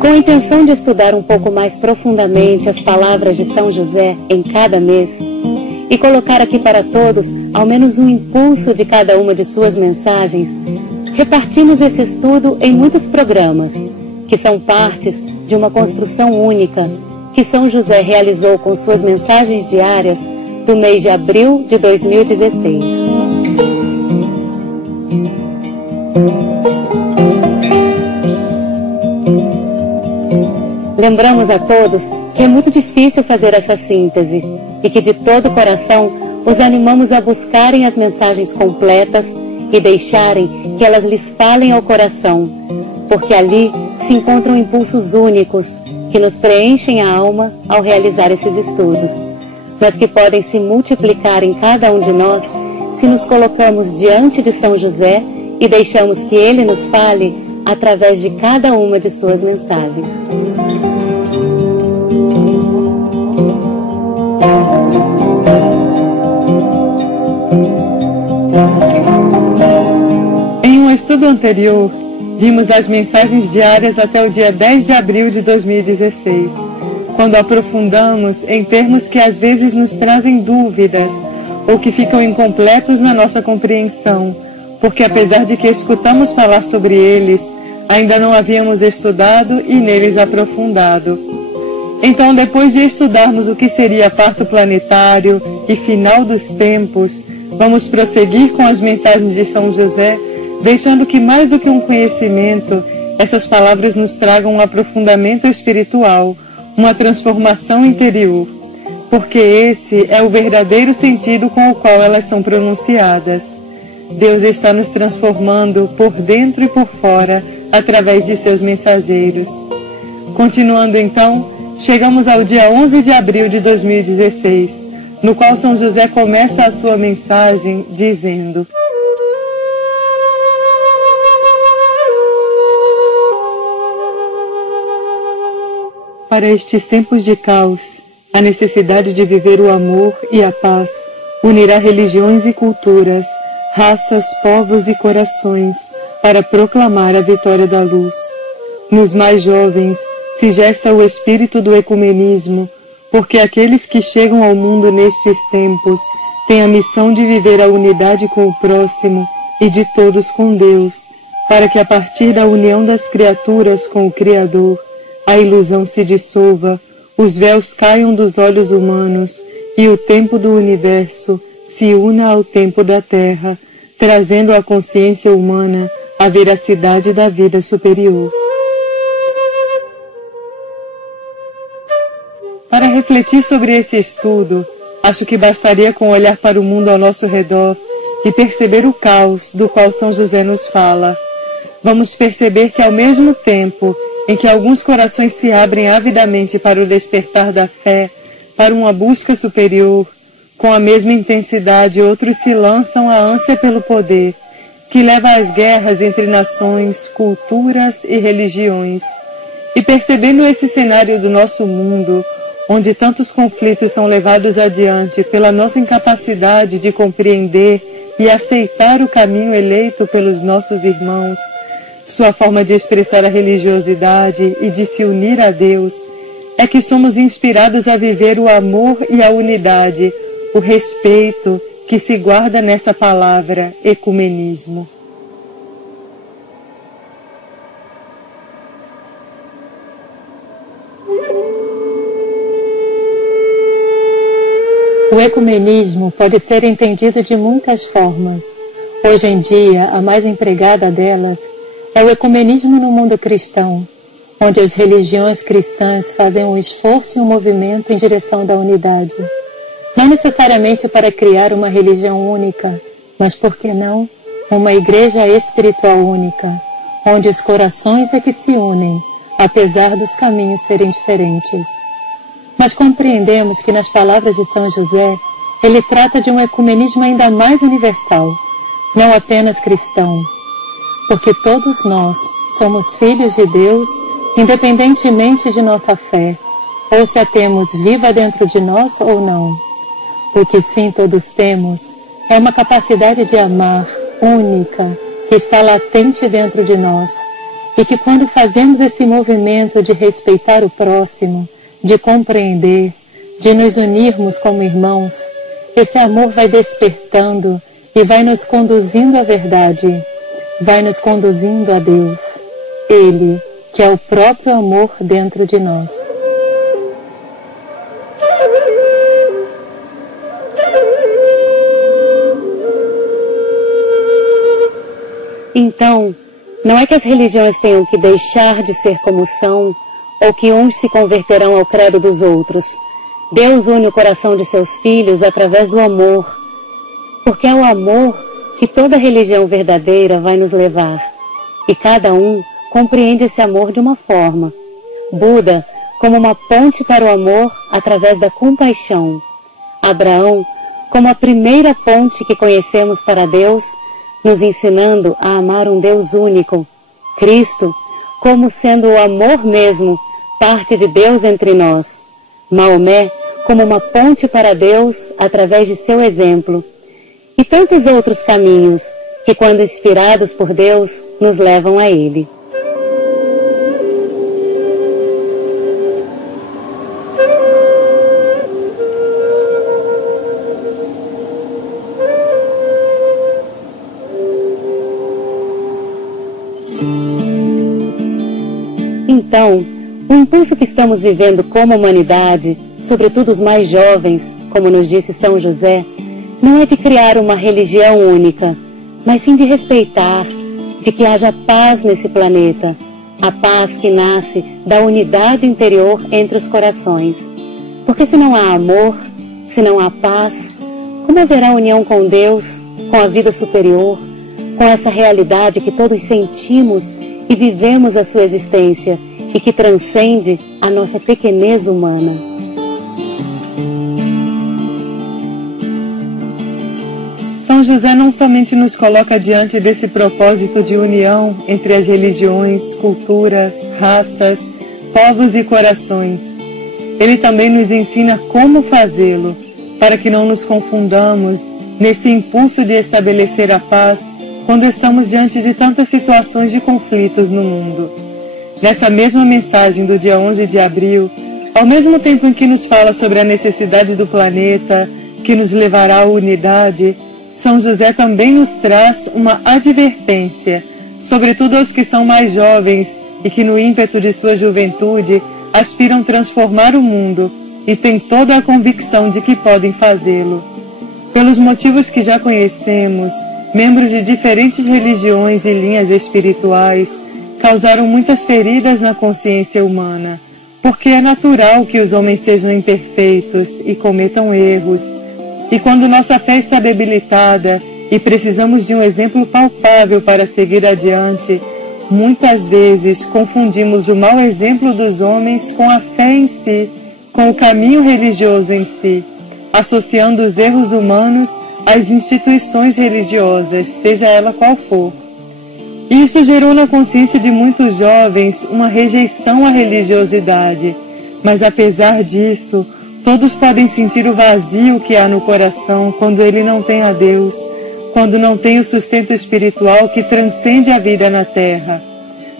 Com a intenção de estudar um pouco mais profundamente as palavras de São José em cada mês e colocar aqui para todos ao menos um impulso de cada uma de suas mensagens, repartimos esse estudo em muitos programas, que são partes de uma construção única que São José realizou com suas mensagens diárias do mês de abril de 2016. Lembramos a todos que é muito difícil fazer essa síntese e que de todo o coração os animamos a buscarem as mensagens completas e deixarem que elas lhes falem ao coração, porque ali se encontram impulsos únicos que nos preenchem a alma ao realizar esses estudos, mas que podem se multiplicar em cada um de nós se nos colocamos diante de São José e deixamos que ele nos fale através de cada uma de suas mensagens. Em um estudo anterior, vimos as mensagens diárias até o dia 10 de abril de 2016, quando aprofundamos em termos que às vezes nos trazem dúvidas ou que ficam incompletos na nossa compreensão, porque apesar de que escutamos falar sobre eles, ainda não havíamos estudado e neles aprofundado. Então, depois de estudarmos o que seria parto planetário e final dos tempos, vamos prosseguir com as mensagens de São José, deixando que mais do que um conhecimento, essas palavras nos tragam um aprofundamento espiritual, uma transformação interior, porque esse é o verdadeiro sentido com o qual elas são pronunciadas. Deus está nos transformando por dentro e por fora, através de seus mensageiros. Continuando então, chegamos ao dia 11 de abril de 2016, no qual São José começa a sua mensagem dizendo: para estes tempos de caos, a necessidade de viver o amor e a paz unirá religiões e culturas, raças, povos e corações, para proclamar a vitória da luz. Nos mais jovens se gesta o espírito do ecumenismo, porque aqueles que chegam ao mundo nestes tempos têm a missão de viver a unidade com o próximo e de todos com Deus, para que a partir da união das criaturas com o Criador, a ilusão se dissolva, os véus caiam dos olhos humanos e o tempo do universo se una ao tempo da Terra, trazendo à consciência humana a veracidade da vida superior. Para refletir sobre esse estudo, acho que bastaria com olhar para o mundo ao nosso redor e perceber o caos do qual São José nos fala. Vamos perceber que ao mesmo tempo em que alguns corações se abrem avidamente para o despertar da fé, para uma busca superior, com a mesma intensidade outros se lançam à ânsia pelo poder, que leva às guerras entre nações, culturas e religiões. E percebendo esse cenário do nosso mundo, onde tantos conflitos são levados adiante pela nossa incapacidade de compreender e aceitar o caminho eleito pelos nossos irmãos, sua forma de expressar a religiosidade e de se unir a Deus, é que somos inspirados a viver o amor e a unidade, o respeito que se guarda nessa palavra, ecumenismo. O ecumenismo pode ser entendido de muitas formas. Hoje em dia, a mais empregada delas é o ecumenismo no mundo cristão, onde as religiões cristãs fazem um esforço e um movimento em direção da unidade. Não necessariamente para criar uma religião única, mas, por que não, uma igreja espiritual única, onde os corações é que se unem, apesar dos caminhos serem diferentes. Mas compreendemos que nas palavras de São José, ele trata de um ecumenismo ainda mais universal, não apenas cristão, porque todos nós somos filhos de Deus independentemente de nossa fé, ou se a temos viva dentro de nós ou não. O que sim todos temos é uma capacidade de amar única, que está latente dentro de nós, e que quando fazemos esse movimento de respeitar o próximo, de compreender, de nos unirmos como irmãos, esse amor vai despertando e vai nos conduzindo à verdade, vai nos conduzindo a Deus, Ele, que é o próprio amor dentro de nós. Então, não é que as religiões tenham que deixar de ser como são, ou que uns se converterão ao credo dos outros. Deus une o coração de seus filhos através do amor, porque é o amor que toda religião verdadeira vai nos levar, e cada um compreende esse amor de uma forma. Buda, como uma ponte para o amor através da compaixão. Abraão, como a primeira ponte que conhecemos para Deus, nos ensinando a amar um Deus único. Cristo, como sendo o amor mesmo, parte de Deus entre nós. Maomé, como uma ponte para Deus através de seu exemplo. E tantos outros caminhos que, quando inspirados por Deus, nos levam a Ele. Então, o impulso que estamos vivendo como humanidade, sobretudo os mais jovens, como nos disse São José, não é de criar uma religião única, mas sim de respeitar, de que haja paz nesse planeta, a paz que nasce da unidade interior entre os corações. Porque se não há amor, se não há paz, como haverá união com Deus, com a vida superior, com essa realidade que todos sentimos e vivemos a sua existência e que transcende a nossa pequenez humana? São José não somente nos coloca diante desse propósito de união entre as religiões, culturas, raças, povos e corações. Ele também nos ensina como fazê-lo, para que não nos confundamos nesse impulso de estabelecer a paz quando estamos diante de tantas situações de conflitos no mundo. Nessa mesma mensagem do dia 11 de abril, ao mesmo tempo em que nos fala sobre a necessidade do planeta, que nos levará à unidade, São José também nos traz uma advertência, sobretudo aos que são mais jovens e que no ímpeto de sua juventude aspiram transformar o mundo e têm toda a convicção de que podem fazê-lo. Pelos motivos que já conhecemos, membros de diferentes religiões e linhas espirituais causaram muitas feridas na consciência humana, porque é natural que os homens sejam imperfeitos e cometam erros. E quando nossa fé está debilitada e precisamos de um exemplo palpável para seguir adiante, muitas vezes confundimos o mau exemplo dos homens com a fé em si, com o caminho religioso em si, associando os erros humanos às instituições religiosas, seja ela qual for. Isso gerou na consciência de muitos jovens uma rejeição à religiosidade, mas apesar disso, todos podem sentir o vazio que há no coração quando ele não tem a Deus, quando não tem o sustento espiritual que transcende a vida na terra.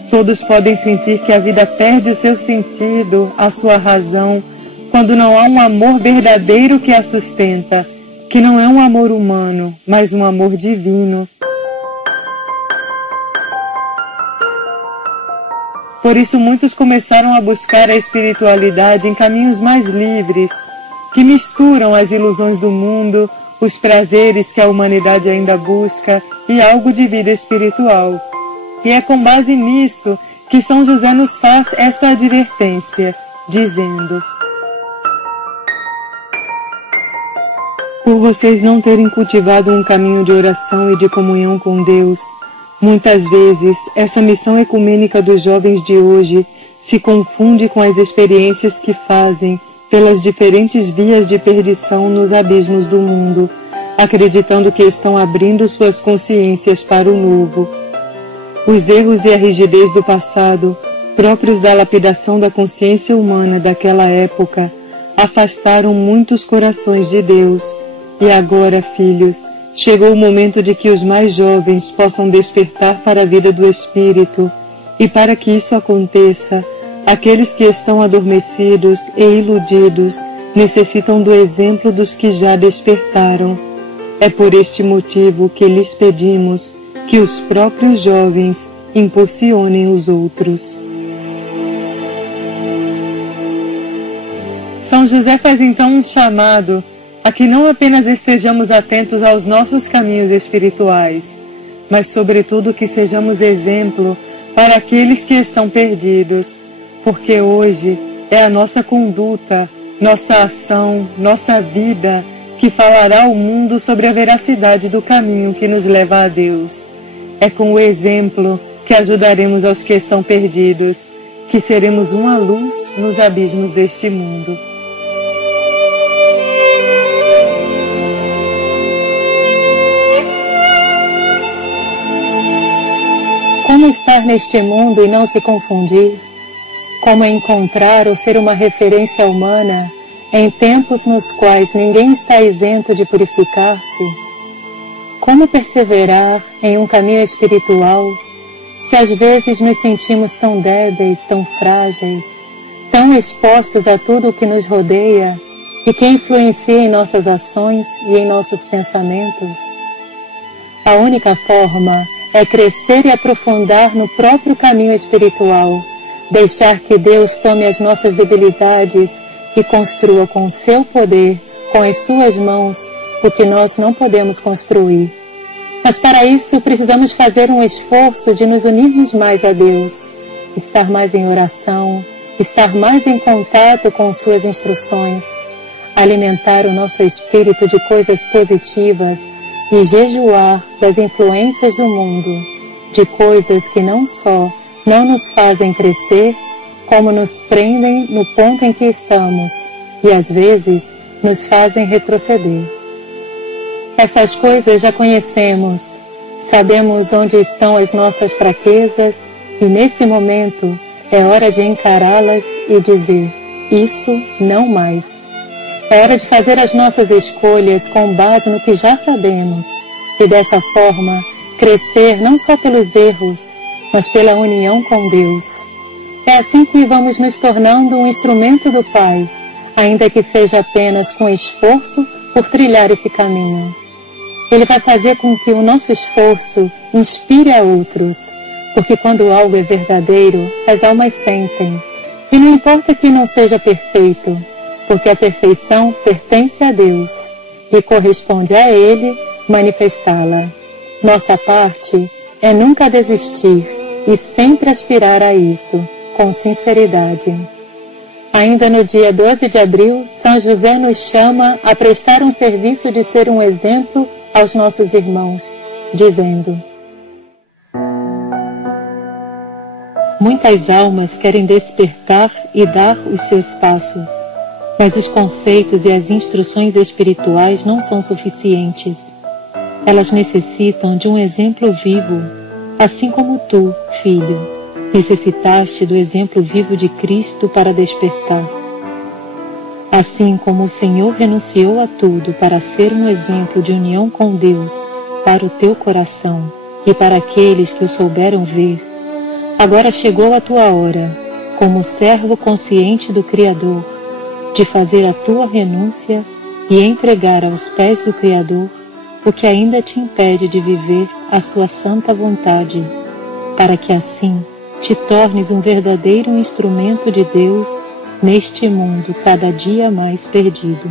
Todos podem sentir que a vida perde o seu sentido, a sua razão, quando não há um amor verdadeiro que a sustenta, que não é um amor humano, mas um amor divino. Por isso muitos começaram a buscar a espiritualidade em caminhos mais livres, que misturam as ilusões do mundo, os prazeres que a humanidade ainda busca e algo de vida espiritual. E é com base nisso que São José nos faz essa advertência, dizendo: por vocês não terem cultivado um caminho de oração e de comunhão com Deus, muitas vezes, essa missão ecumênica dos jovens de hoje se confunde com as experiências que fazem pelas diferentes vias de perdição nos abismos do mundo, acreditando que estão abrindo suas consciências para o novo. Os erros e a rigidez do passado próprios da lapidação da consciência humana daquela época, afastaram muitos corações de Deus. E agora, filhos, chegou o momento de que os mais jovens possam despertar para a vida do Espírito, e para que isso aconteça, aqueles que estão adormecidos e iludidos necessitam do exemplo dos que já despertaram. É por este motivo que lhes pedimos que os próprios jovens impulsionem os outros. São José faz então um chamado a que não apenas estejamos atentos aos nossos caminhos espirituais, mas sobretudo que sejamos exemplo para aqueles que estão perdidos, porque hoje é a nossa conduta, nossa ação, nossa vida que falará ao mundo sobre a veracidade do caminho que nos leva a Deus. É com o exemplo que ajudaremos aos que estão perdidos, que seremos uma luz nos abismos deste mundo. Como estar neste mundo e não se confundir? Como encontrar ou ser uma referência humana em tempos nos quais ninguém está isento de purificar-se? Como perseverar em um caminho espiritual se às vezes nos sentimos tão débeis, tão frágeis, tão expostos a tudo o que nos rodeia e que influencia em nossas ações e em nossos pensamentos? A única forma é crescer e aprofundar no próprio caminho espiritual, deixar que Deus tome as nossas debilidades e construa com o seu poder, com as suas mãos, o que nós não podemos construir. Mas para isso precisamos fazer um esforço de nos unirmos mais a Deus, estar mais em oração, estar mais em contato com suas instruções, alimentar o nosso espírito de coisas positivas e jejuar das influências do mundo, de coisas que não só não nos fazem crescer, como nos prendem no ponto em que estamos e às vezes nos fazem retroceder. Essas coisas já conhecemos, sabemos onde estão as nossas fraquezas e nesse momento é hora de encará-las e dizer, isso não mais. É hora de fazer as nossas escolhas com base no que já sabemos e dessa forma crescer não só pelos erros, mas pela união com Deus. É assim que vamos nos tornando um instrumento do Pai, ainda que seja apenas com esforço por trilhar esse caminho. Ele vai fazer com que o nosso esforço inspire a outros, porque quando algo é verdadeiro, as almas sentem. E não importa que não seja perfeito, porque a perfeição pertence a Deus e corresponde a Ele manifestá-la. Nossa parte é nunca desistir e sempre aspirar a isso, com sinceridade. Ainda no dia 12 de abril, São José nos chama a prestar um serviço de ser um exemplo aos nossos irmãos, dizendo: muitas almas querem despertar e dar os seus passos, mas os conceitos e as instruções espirituais não são suficientes. Elas necessitam de um exemplo vivo, assim como tu, filho, necessitaste do exemplo vivo de Cristo para despertar. Assim como o Senhor renunciou a tudo para ser um exemplo de união com Deus para o teu coração e para aqueles que o souberam ver, agora chegou a tua hora, como servo consciente do Criador, de fazer a tua renúncia e entregar aos pés do Criador o que ainda te impede de viver a sua santa vontade, para que assim te tornes um verdadeiro instrumento de Deus neste mundo cada dia mais perdido.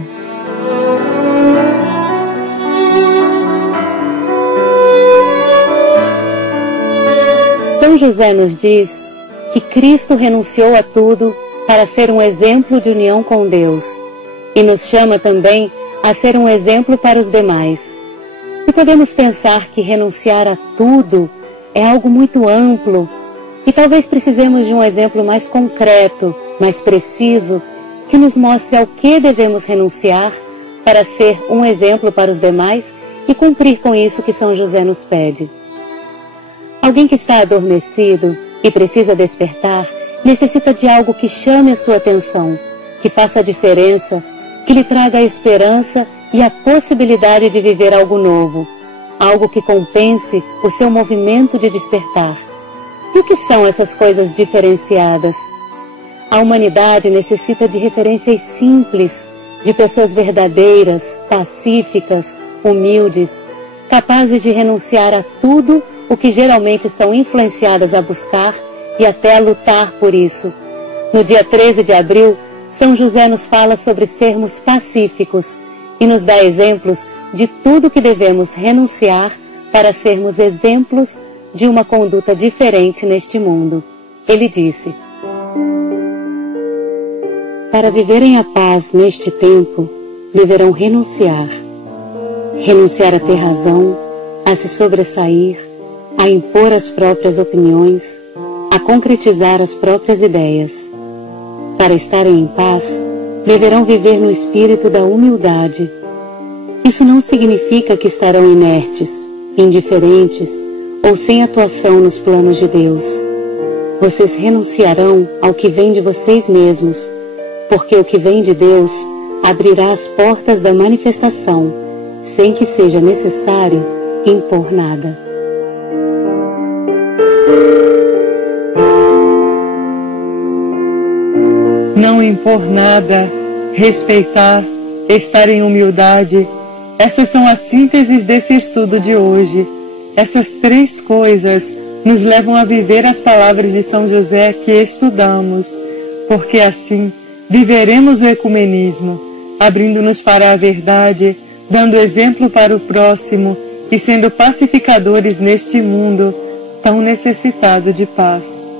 São José nos diz que Cristo renunciou a tudo para ser um exemplo de união com Deus e nos chama também a ser um exemplo para os demais. E podemos pensar que renunciar a tudo é algo muito amplo e talvez precisemos de um exemplo mais concreto, mais preciso, que nos mostre ao que devemos renunciar para ser um exemplo para os demais e cumprir com isso que São José nos pede. Alguém que está adormecido e precisa despertar necessita de algo que chame a sua atenção, que faça a diferença, que lhe traga a esperança e a possibilidade de viver algo novo, algo que compense o seu movimento de despertar. E o que são essas coisas diferenciadas? A humanidade necessita de referências simples, de pessoas verdadeiras, pacíficas, humildes, capazes de renunciar a tudo o que geralmente são influenciadas a buscar e até a lutar por isso. No dia 13 de abril, São José nos fala sobre sermos pacíficos e nos dá exemplos de tudo que devemos renunciar para sermos exemplos de uma conduta diferente neste mundo. Ele disse: para viverem a paz neste tempo, deverão renunciar. Renunciar a ter razão, a se sobressair, a impor as próprias opiniões, a concretizar as próprias ideias. Para estarem em paz, deverão viver no espírito da humildade. Isso não significa que estarão inertes, indiferentes ou sem atuação nos planos de Deus. Vocês renunciarão ao que vem de vocês mesmos, porque o que vem de Deus abrirá as portas da manifestação, sem que seja necessário impor nada. Não impor nada, respeitar, estar em humildade. Essas são as sínteses desse estudo de hoje. Essas três coisas nos levam a viver as palavras de São José que estudamos, porque assim viveremos o ecumenismo, abrindo-nos para a verdade, dando exemplo para o próximo e sendo pacificadores neste mundo tão necessitado de paz.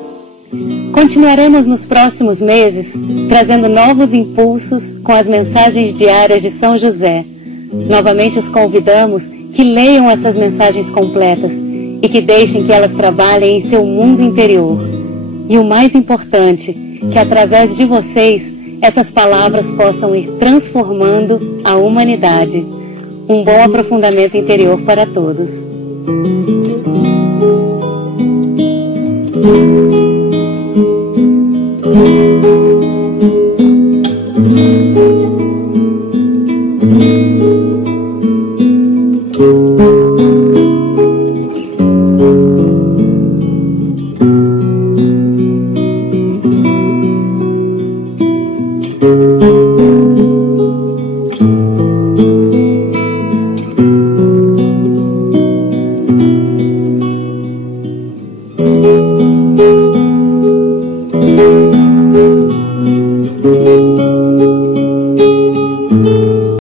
Continuaremos nos próximos meses trazendo novos impulsos com as mensagens diárias de São José. Novamente os convidamos que leiam essas mensagens completas e que deixem que elas trabalhem em seu mundo interior. E o mais importante, que através de vocês essas palavras possam ir transformando a humanidade. Um bom aprofundamento interior para todos.